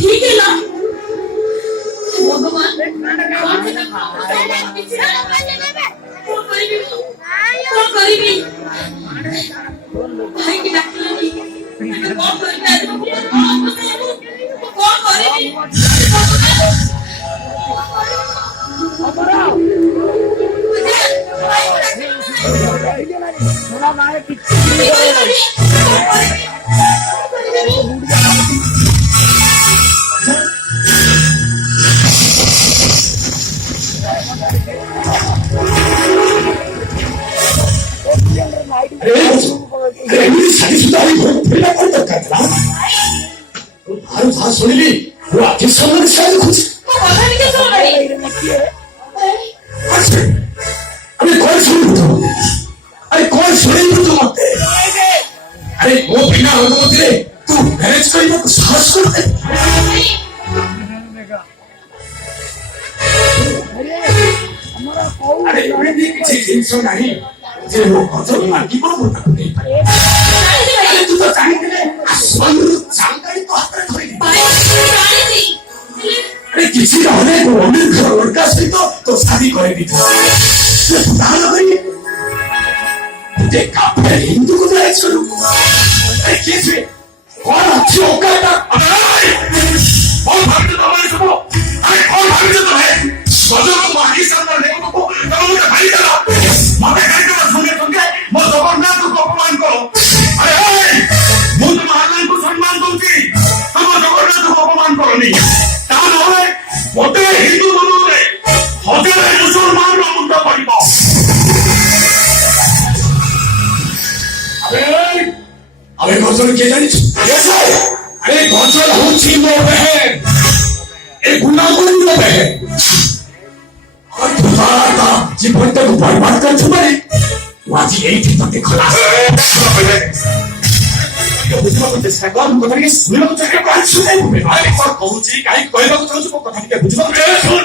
ठीक है ना ଶୁଣିଲି ରାତି ସମୟରେ ସାହାଯ୍ୟ ଖୋଜି আরে কল শুনবো তো আরে কল শুনেইবো তো মতে আরে ও বিনা অনুমতিরে তু ম্যারেজ କରିବାକୁ সাহস করতে আরে এମିତି କିଛି ଜିନିଷ ନାହିଁ ଯେ ମୋ ଗଜର ମାଗିବ ମୁଁ ତାକୁ ଦେଇପାରିବି ଆରେ ତୁ ତ ଜାଣିଥିଲେ ଆସମାନରୁ ଚାଙ୍ଗାଳି ତ ହାତରେ ଧରିଲି अरे किसी का होने को अमीर घर लड़का सही तो शादी करेगी तुझे काफे हिंदू को मैच करूं अरे कैसे कौन अच्छी औकात कौन भागते तुम्हारे सबको अरे कौन भागते तुम्हें सजो को माही सामने देखो तो मुझे भाई चला माथे करके मत सुने मैं जबरदस्त को अपमान करो अरे मैं तो महाराज को सम्मान दूंगी तुम जबरदस्त को अपमान करो नहीं মতে হিন্দু বলুনে হজরে মুসলমান মুন্ডা পড়িব আরে গজল কে জানিস আরে গজল হচ্ছে মো বহন এই গুনাগুলি মো বহন আর তোমারা জীবনটাকে বরবাদ করছো মানে আজ এইটি তোকে খলাস বুঝিବାକୁ ଚେଷ୍ଟା କର ମୁଁ କଥା ଟିକେ ଶୁଣିବାକୁ ଚେଷ୍ଟା କର ଶୁଣେ ଆରେ କଣ କହୁଛି କାହିଁ କହିବାକୁ ଚାହୁଁଛୁ ମୋ କଥା ଟିକେ ବୁଝିବାକୁ ଶୁଣ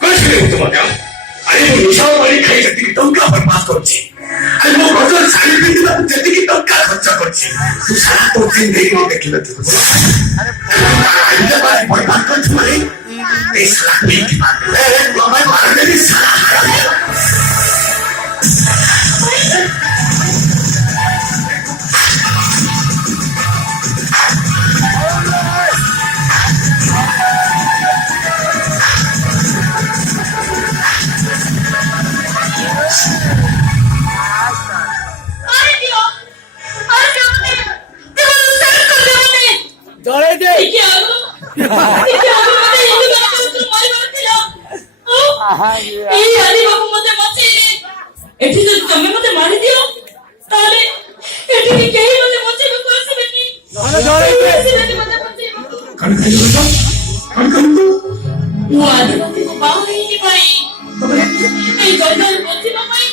କଣ ଶୁଣିବାକୁ ମଧ୍ୟ ଆରେ ମୁଁ ନିଶା କରି ଖାଇ ଯେତିକି ଟଙ୍କା ବର୍ବାଦ କରୁଛି ଆରେ ମୋ ଗଜର ଶାଢ଼ୀ ପିନ୍ଧିବାକୁ ଯେତିକି ଟଙ୍କା ଖର୍ଚ୍ଚ କରୁଛି ତୁ ସାରା ତୋ ଜିନ୍ଦଗି ଦେଖିନଥିବୁ ବର୍ବାଦ କରୁଛୁ ମାନେ ଏ ସାରା ପିଇକି ମାରଦେଲି ସାରା ଏଠି ଯଦି ତମେ ମତେ ମାରିଦିଅ ତାହେଲେ ଏଠି କେହି ମତେ ବଞ୍ଚେଇବାକୁ ଆସିବେନି ମୁଁ ଆଦିବାସୀକୁ ବାହା ହେଇନି ଭାଇ ଏଇ ଜଙ୍ଗଲ ବଞ୍ଚିବା ପାଇଁ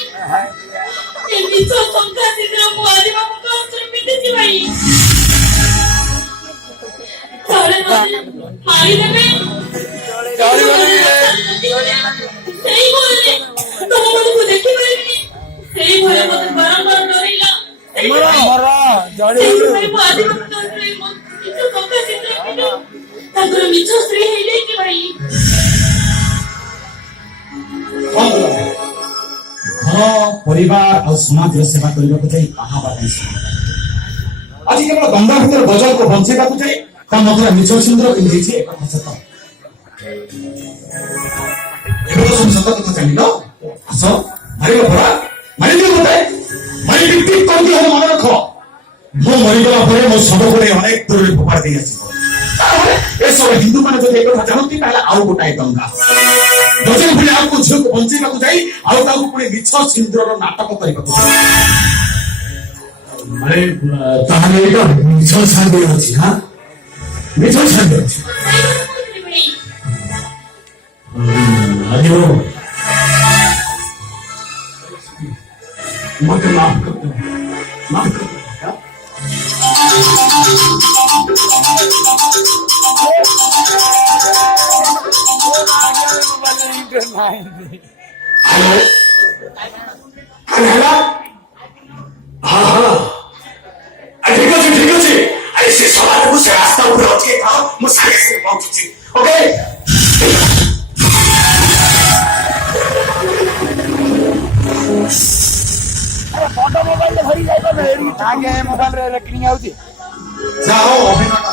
ଏ ମିଛ ସଂଖ୍ୟା ଚିତ୍ର ମୁଁ ଆଦିବାସୀଙ୍କ ହାତରେ ପିନ୍ଧିଛି ଭାଇ ତାହେଲେ ମତେ ମାରିଦେବେ ସେଇ ଭୟରେ ତମ ମାନଙ୍କୁ ଦେଖିପାରିବିନି ସେଇ ଭୟ ମତେ ବାରମ୍ବାର ଡରେଇଲା ତାଙ୍କର ମିଛ ସ୍ତ୍ରୀ ହେଇଯାଇଛି ଭାଇ ପରିବାର ଆଉ ସମାଜର ସେବା କରିବାକୁ ଯାଇ କାହା ବାଧା ଆଜି କେବଳ ଗଙ୍ଗା ଭିତରେ ବଜରକୁ ବଞ୍ଚେଇବାକୁ ଯାଇ ତା ମଧ୍ୟରେ ମିଛ ସୁନ୍ଦର ପିନ୍ଧିଛି ଏକ ସତ ଏବେ ତ ସତ କଥା ଜାଣିଲ ଆସ ମାରିବ ପରା ମାରିଦିଅ ମତେ ମାରିକି ଠିକ କରିଦିଅ ମନେ ରଖ ମୁଁ ମରିଗଲା ପରେ ମୋ ଶବକୁ ନେଇ ଅନେକ ଦୂରରେ ଫୋପାଡ଼ି ଦେଇ ଆସିବ ତାପରେ ଏସବୁ ହିନ୍ଦୁ ମାନେ ଯଦି ଏ କଥା ଜାଣନ୍ତି ତାହେଲେ ଆଉ ଗୋଟାଏ ଦଙ୍ଗା ଗଜଲ ଭଳି ଆମକୁ ଝିଅକୁ ବଞ୍ଚେଇବାକୁ ଯାଇ ଆଉ ତାକୁ ପୁଣି ମିଛ ସିନ୍ଦୁରର ନାଟକ କରିବାକୁ ମାନେ ତାହେଲେ ଏଇଟା ମିଛ ଶାନ୍ତି ଅଛି ହଁ ମିଛ ଶାନ୍ତି ଅଛି ଆଜି मत माफ करते माफ करते हॅलो ଆରେ ହେଲା ହଁ ହଁ ଠିକ ଅଛି ଠିକ ଅଛି ଆରେ ସେ ସଭାକୁ ସେ ରାସ୍ତା ଉପରେ ଅଟକେଇ ଥାଅ ମୁଁ ସାଙ୍ଗେ ସାଙ୍ଗେ ପହଞ୍ଚୁଛି ଓକେ फोटो मोबाइल धरी जाए आगे मोबाइल रे किनी आउची ଯାଅ ଅଭିନୟଟା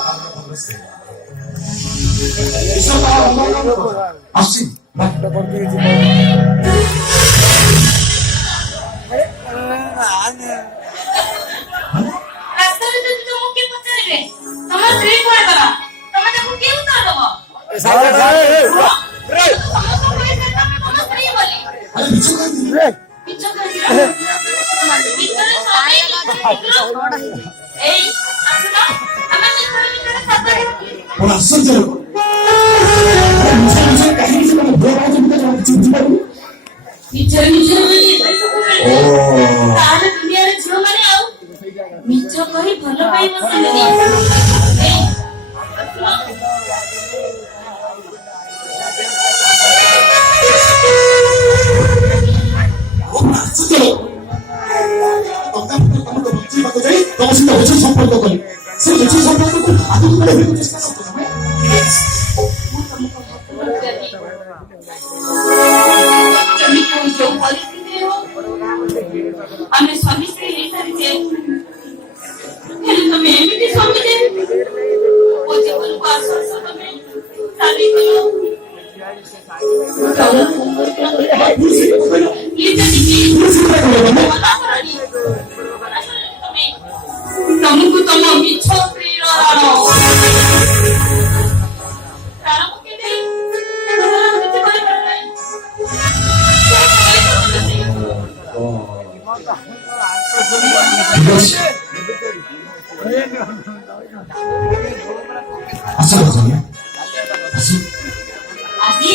ଆସୁଛି ରାସ୍ତାରେ ଯଦି ତୁମକୁ କିଏ ପଚାରିବେ ତମ ସ୍ତ୍ରୀ କୁଆଡେ ଗଲା ତମେ ତାକୁ କିଏ ଉତ୍ତର ଦବ ତମ ସ୍ତ୍ରୀ ବୋଲି ଆରେ ମିଛ କହିବି ମିଛ କହିଦିଅ ଭିତରେ ସବାଇ ଏଇ ଆସୁନ ଆମେ ଭିତରେ ସବାଇ କଣ ଆଶ୍ଚର୍ଯ୍ୟ କାହିଁକି ସେ ଭୟ ଚିନ୍ତିପାରୁନି ମିଛରେ ତାହେଲେ ଦୁନିଆରେ ଝିଅମାନେ ଆଉ ମିଛ କହି ଭଲ ପାଇ ବସନ୍ତିନି ଏଇ ଆସୁନ ତମ ସହିତ ଅଚଳ ସମ୍ପର୍କ କଲି ସେ ଅଚଳ ସମ୍ପର୍କକୁ ଆଗକୁ ବଢ଼େଇବାକୁ ଚେଷ୍ଟା କରୁଛ ଆମେ ସ୍ୱାମୀ ସ୍ତ୍ରୀ ହେଇସାରିଛେ ହେଲେ ତମେ ଏମିତି ସ୍ୱାମୀ ଯେ ମୋ ଜୀବନକୁ ଆସ ଆସ ତମେ ଚାଲି ଗଲ ତମକୁ ତମ ମିଛ ସ୍ତ୍ରୀର ଆଜି